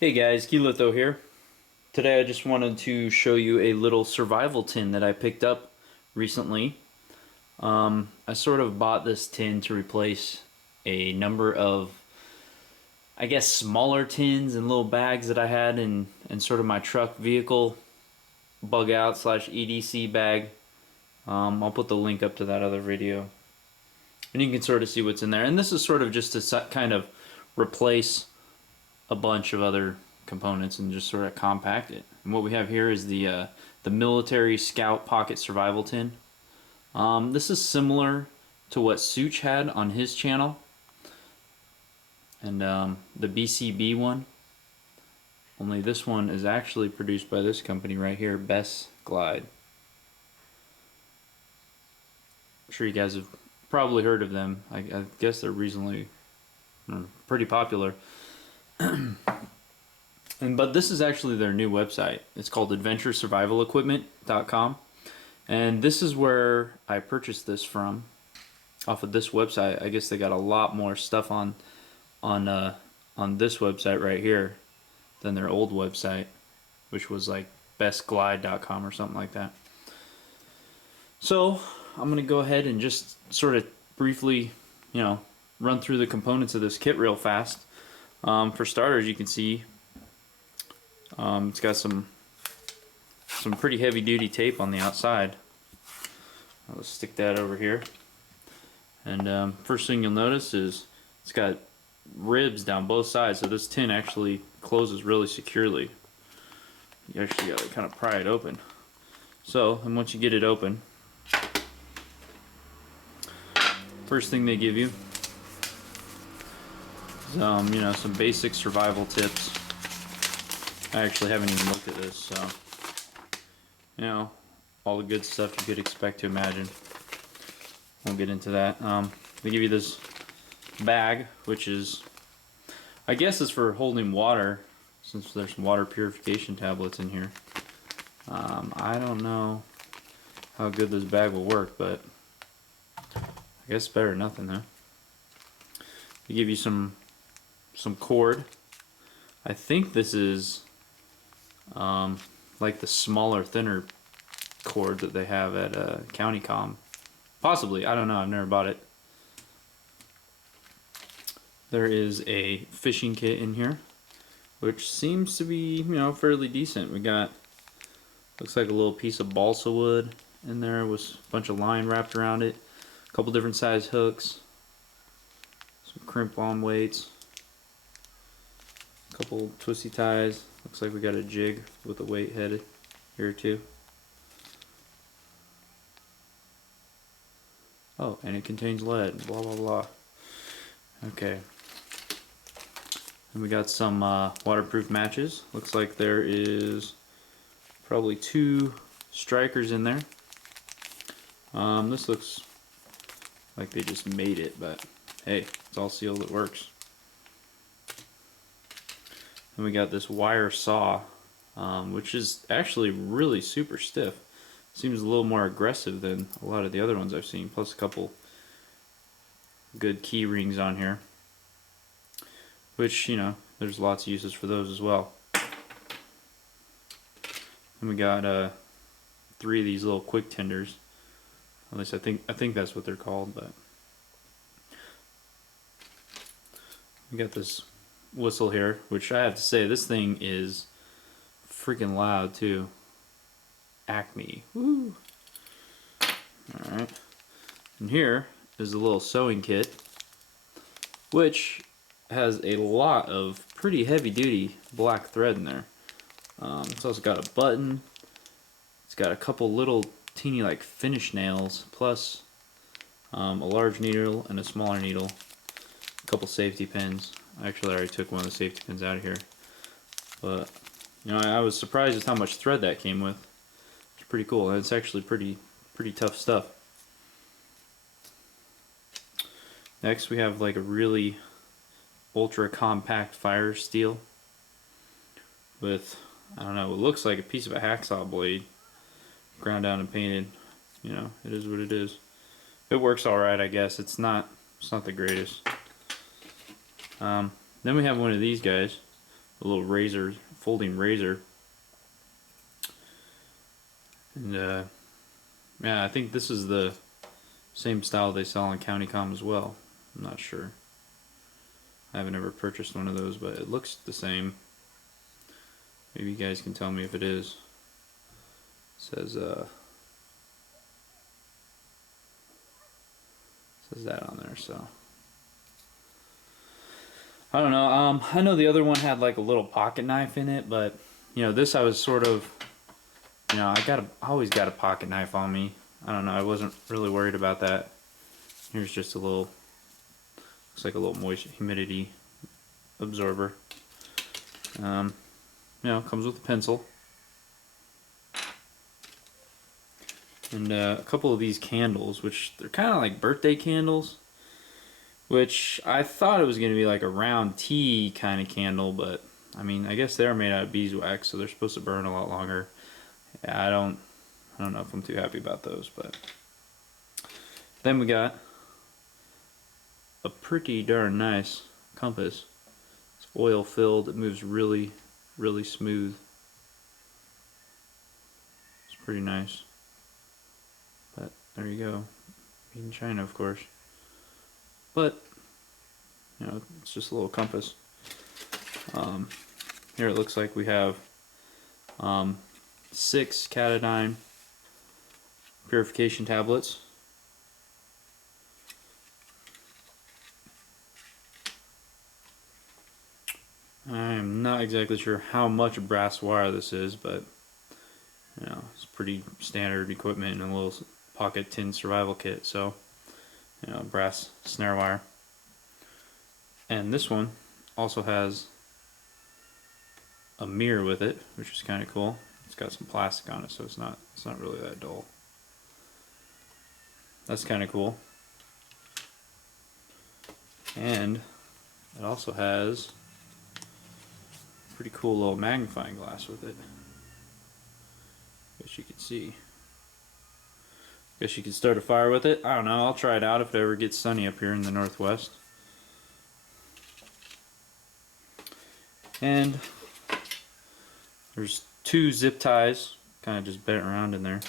Hey guys, Kilitho here. Today I just wanted to show you a little survival tin that I picked up recently. I sort of bought this tin to replace a number of, I guess, smaller tins and little bags that I had in sort of my truck vehicle bug out slash EDC bag. I'll put the link up to that other video. And you can sort of see what's in there. And this is sort of just to kind of replace a bunch of other components and just sort of compact it. And what we have here is the military scout pocket survival tin. This is similar to what Such had on his channel, and the BCB one. Only this one is actually produced by this company right here, Best Glide. I'm sure you guys have probably heard of them. I guess they're reasonably pretty popular. But this is actually their new website. It's called adventuresurvivalequipment.com. And this is where I purchased this from, off of this website. I guess they got a lot more stuff on this website right here than their old website, which was like bestglide.com or something like that. So I'm gonna go ahead and just sort of briefly, run through the components of this kit real fast. For starters, you can see it's got some pretty heavy duty tape on the outside. I'll stick that over here. And first thing you'll notice is it's got ribs down both sides, so this tin actually closes really securely. You actually gotta kind of pry it open. So, and once you get it open, first thing they give you is some basic survival tips. I actually haven't even looked at this, so all the good stuff you could expect to imagine. Won't get into that. They give you this bag, which is, I guess, is for holding water, since there's some water purification tablets in here. I don't know how good this bag will work, but I guess it's better than nothing, though. They give you some cord. I think this is like the smaller, thinner cord that they have at County Com. Possibly, I don't know, I've never bought it. There is a fishing kit in here, which seems to be, fairly decent. We got, looks like a little piece of balsa wood in there with a bunch of line wrapped around it, a couple different size hooks, some crimp-on weights, a couple twisty ties. Looks like we got a jig with a weight head here too. Oh, and it contains lead, blah blah blah. Okay. And we got some waterproof matches. Looks like there is probably 2 strikers in there. This looks like they just made it, but hey, it's all sealed, it works. And we got this wire saw, which is actually really super stiff. Seems a little more aggressive than a lot of the other ones I've seen, plus a couple good key rings on here, which, there's lots of uses for those as well. And we got 3 of these little quick tenders. At least I think that's what they're called, but we got this whistle here, which I have to say, this thing is freaking loud too. Acme. Woo! Alright. And here is a little sewing kit, which has a lot of pretty heavy duty black thread in there. It's also got a button. It's got a couple little teeny like finish nails, plus a large needle and a smaller needle, a couple safety pins. Actually, I already took one of the safety pins out of here, but I was surprised at how much thread that came with. It's pretty cool, and it's actually pretty tough stuff. Next, we have like a really ultra compact fire steel with, I don't know, it looks like a piece of a hacksaw blade ground down and painted. It is what it is. It works alright, I guess. It's not the greatest. Then we have one of these guys, a little razor, folding razor. And yeah, I think this is the same style they sell on CountyCom as well. I'm not sure. I haven't ever purchased one of those, but it looks the same. Maybe you guys can tell me if it is. It says that on there, so I don't know. I know the other one had like a little pocket knife in it, but you know, this I was sort of, you know, I always got a pocket knife on me. I don't know. I wasn't really worried about that. Here's just a little, looks like a little moisture humidity absorber. You know, comes with a pencil. And a couple of these candles, which they're kind of like birthday candles, which I thought it was going to be like a round T kind of candle, but I mean, I guess they're made out of beeswax, so they're supposed to burn a lot longer. Yeah, I don't know if I'm too happy about those, but then we got a pretty darn nice compass. It's oil filled. It moves really, really smooth. It's pretty nice. But there you go. Made in China, of course. But you know, it's just a little compass. Here it looks like we have 6 Katadyn purification tablets. I'm not exactly sure how much brass wire this is, but you know, it's pretty standard equipment in a little pocket tin survival kit. So, you know, brass snare wire. And this one also has a mirror with it, which is kind of cool. It's got some plastic on it, so it's not really that dull. That's kind of cool. And it also has a pretty cool little magnifying glass with it. Guess you can see. Guess you can start a fire with it. I don't know. I'll try it out if it ever gets sunny up here in the Northwest. And there's 2 zip ties, kind of just bent around in there.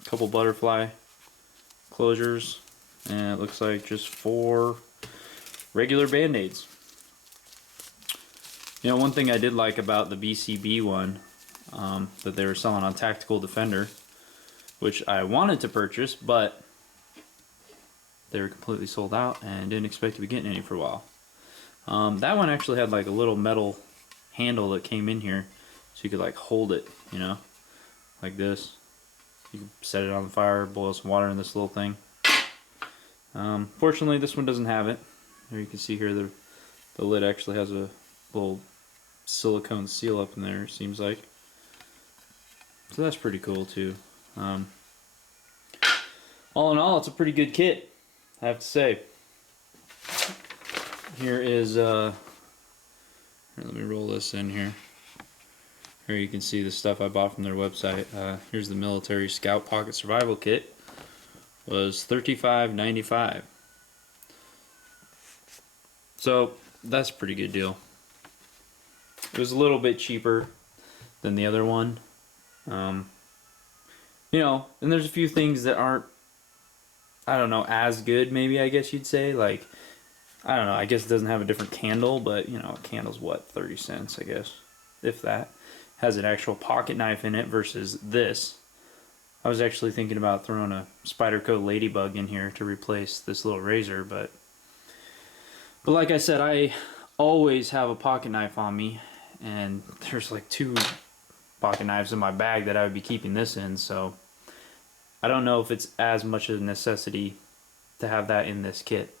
A couple butterfly closures, and it looks like just 4 regular band-aids. You know, one thing I did like about the BCB one that they were selling on Tactical Defender, which I wanted to purchase, but they were completely sold out and didn't expect to be getting any for a while. That one actually had like a little metal handle that came in here, so you could like hold it, you know, like this. You can set it on the fire, boil some water in this little thing. Fortunately, this one doesn't have it. There you can see here the lid actually has a little silicone seal up in there, it seems like. So that's pretty cool too. All in all, it's a pretty good kit, I have to say. Here is, here, let me roll this in here. Here you can see the stuff I bought from their website. Here's the Military Scout Pocket Survival Kit. Was $35.95. So that's a pretty good deal. It was a little bit cheaper than the other one. You know, and there's a few things that aren't, I don't know, as good maybe, I guess you'd say. Like, I don't know, I guess it doesn't have a different candle, but you know, a candle's what, 30 cents, I guess, if that. Has an actual pocket knife in it versus this. I was actually thinking about throwing a Spyderco Ladybug in here to replace this little razor, but like I said, I always have a pocket knife on me, and there's like 2 pocket knives in my bag that I would be keeping this in, so I don't know if it's as much of a necessity to have that in this kit.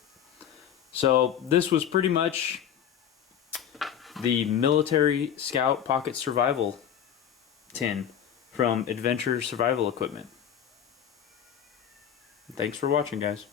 So this was pretty much the Military Scout Pocket Survival tin from Adventure Survival Equipment. Thanks for watching, guys.